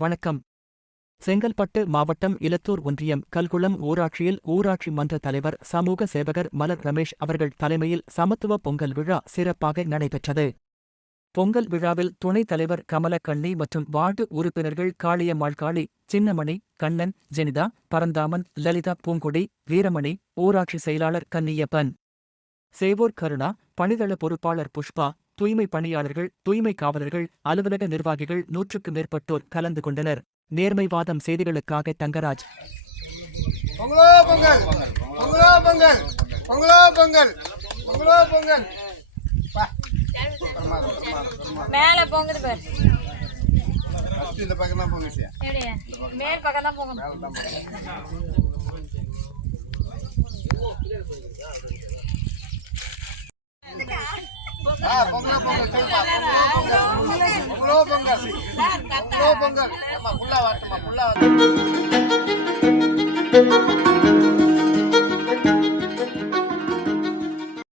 வணக்கம். செங்கல்பட்டு மாவட்டம் இலத்தூர் ஒன்றியம் கல்குளம் ஊராட்சியில் ஊராட்சி மன்ற தலைவர் சமூக சேவகர் மலர் ரமேஷ் அவர்கள் தலைமையில் சமத்துவ பொங்கல் விழா சிறப்பாக நடைபெற்றது. பொங்கல் விழாவில் துணைத் தலைவர் கமலக்கண்ணி மற்றும் வார்டு உறுப்பினர்கள் காளியம்மாள் காளி சின்னமணி கண்ணன் ஜெனிதா பரந்தாமன் லலிதா பூங்கொடி வீரமணி ஊராட்சி செயலாளர் கன்னியப்பன். சேவூர் கருணா பணிதள பொறுப்பாளர் புஷ்பா தூய்மை பணியாளர்கள் தூய்மை காவலர்கள் அலுவலக நிர்வாகிகள் நூற்றுக்கு மேற்பட்டோர் கலந்து கொண்டனர். நேர்மைவாதம் செய்திகளுக்காக தங்கராஜ். பொங்கலோ பொங்கல். பொங்கலோ பொங்கல். பொங்கலோ பொங்கல். பொங்கலோ பொங்கல். வா. பெருமா, பெருமா, பெருமா. மேல போங்குது பாரு. First இந்த பக்கம் தான் போங்க சியா. எப்படியா மேல் பக்கம் தான் போகணும். மேல தான் போங்க. ஆ, பொங்கலோ பொங்கல் பொங்கல் பொங்கல் பொங்கல் பொங்கல் பொங்கல் பொங்கலோ பொங்கல் அம்மா, புல்லா வரட்டுமா புல்லா